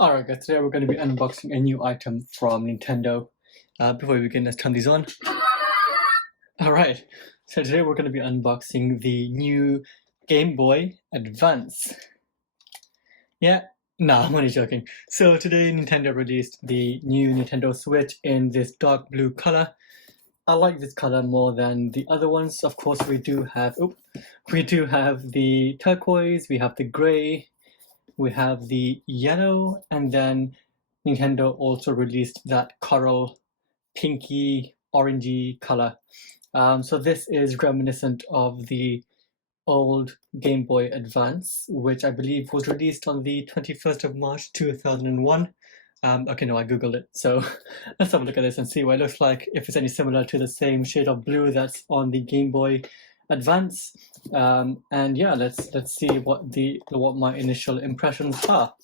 Alright guys, today we're going to be unboxing a new item from Nintendo. Before we begin, let's turn these on. Alright, so today we're going to be unboxing the new Game Boy Advance. Yeah, no, I'm only joking. So today Nintendo released the new Nintendo Switch in this dark blue color. I like this color more than the other ones. Of course, we do have the turquoise, we have the gray, we have the yellow, and then Nintendo also released that coral pinky orangey color. So this is reminiscent of the old Game Boy Advance, which I believe was released on the 21st of March 2001. Okay, no, I googled it. So let's have a look at this and see what it looks like, if it's any similar to the same shade of blue that's on the Game Boy Advance. And yeah, let's see what my initial impressions are.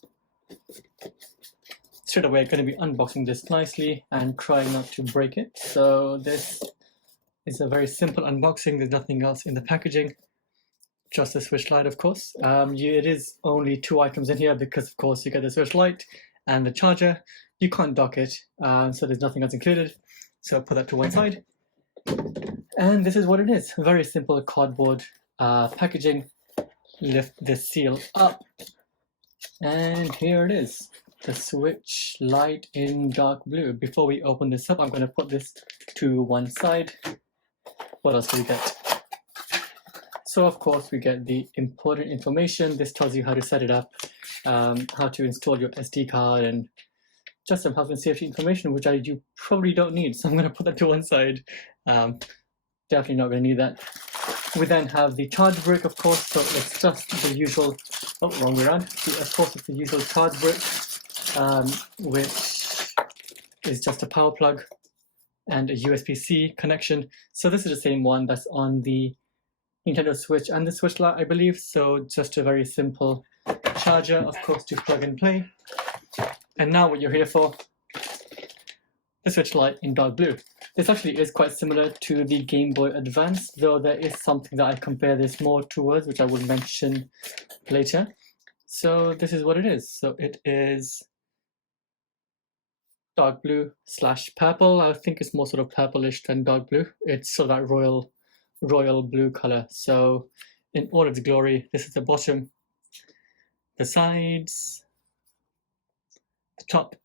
Straight away, going to be unboxing this nicely and trying not to break it. So this is a very simple unboxing. There's nothing else in the packaging, just the Switch Lite, of course. It is only 2 items in here because, of course, you get the Switch Lite and the charger. You can't dock it, so there's nothing else included. So put that to one side. And this is what it is. Very simple cardboard packaging. Lift this seal up. And here it is. The Switch Lite in dark blue. Before we open this up, I'm going to put this to one side. What else do we get? So of course we get the important information. This tells you how to set it up, how to install your SD card, and just some health and safety information, which you probably don't need. So I'm going to put that to one side. Definitely not going to need that. We then have the charge brick, of course. So it's just the usual. Oh, wrong way around. Of course, it's the usual charge brick, which is just a power plug and a USB-C connection. So this is the same one that's on the Nintendo Switch and the Switch Lite, I believe. So just a very simple charger, of course, to plug and play. And now what you're here for, the Switch Lite in dark blue. This actually is quite similar to the Game Boy Advance, though there is something that I compare this more towards, which I will mention later. So this is what it is. So it is dark blue / purple. I think it's more sort of purplish than dark blue. It's sort of that royal blue color. So in all its glory, this is the bottom, the sides, the top,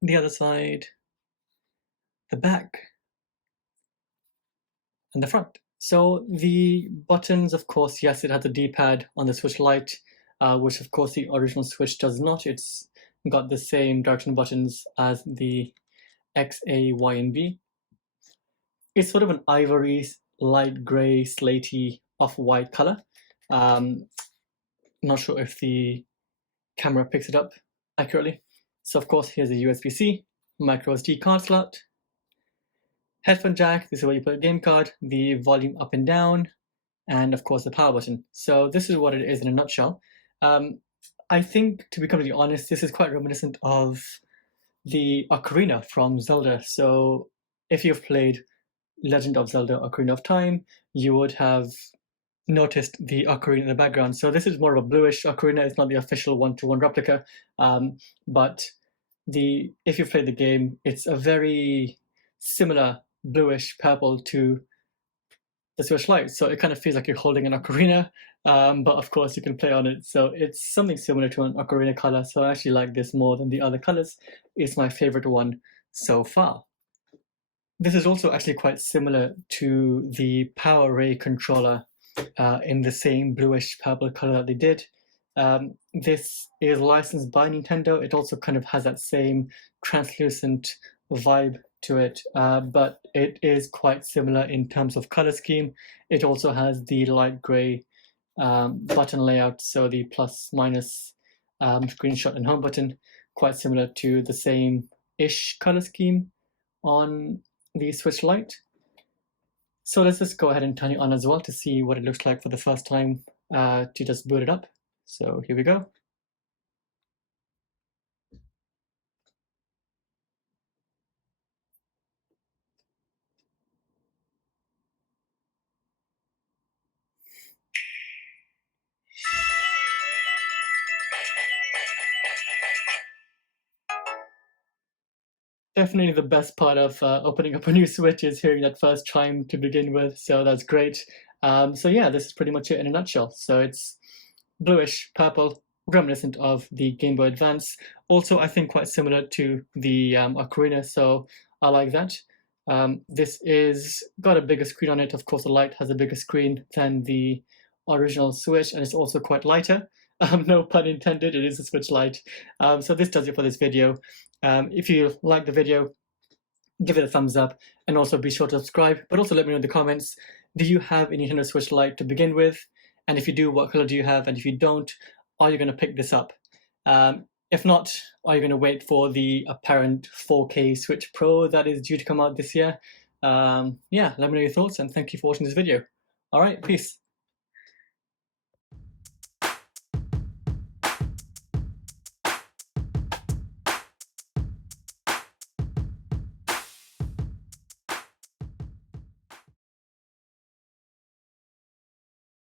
the other side, the back, and the front. So the buttons, of course, yes, it has a D-pad on the Switch Lite, which of course the original Switch does not. It's got the same direction buttons as the X, A, Y, and B. It's sort of an ivory, light grey, slatey, off-white color. Not sure if the camera picks it up accurately. So of course, here's a USB-C, micro SD card slot, headphone jack, this is where you put a game card, the volume up and down, and of course the power button. So this is what it is in a nutshell. I think, to be completely honest, this is quite reminiscent of the ocarina from Zelda. So if you've played Legend of Zelda Ocarina of Time, you would have noticed the ocarina in the background. So this is more of a bluish ocarina. It's not the official one-to-one replica, but if you've played the game, it's a very similar bluish purple to the Switch Lite. So it kind of feels like you're holding an ocarina, but of course you can play on it. So it's something similar to an ocarina color. So I actually like this more than the other colors. It's my favorite one so far. This is also actually quite similar to the Power Ray controller in the same bluish purple color that they did. This is licensed by Nintendo. It also kind of has that same translucent vibe to it, but it is quite similar in terms of color scheme. It also has the light gray button layout, so the plus minus screenshot and home button, quite similar to the same-ish color scheme on the Switch Lite. So let's just go ahead and turn it on as well to see what it looks like for the first time, to just boot it up. So here we go. definitely the best part of opening up a new Switch is hearing that first chime to begin with, so that's great. So yeah, this is pretty much it in a nutshell. So it's bluish purple, reminiscent of the Game Boy Advance. Also, I think quite similar to the Ocarina, so I like that. This is got a bigger screen on it. Of course, the Lite has a bigger screen than the original Switch, and it's also quite lighter. No pun intended, it is a Switch Lite. So this does it for this video. If you like the video, give it a thumbs up, and also be sure to subscribe, but also let me know in the comments, do you have a Nintendo Switch Lite to begin with? And if you do, what color do you have? And if you don't, are you going to pick this up? If not, are you going to wait for the apparent 4K Switch Pro that is due to come out this year? Yeah, let me know your thoughts, and thank you for watching this video. All right, peace.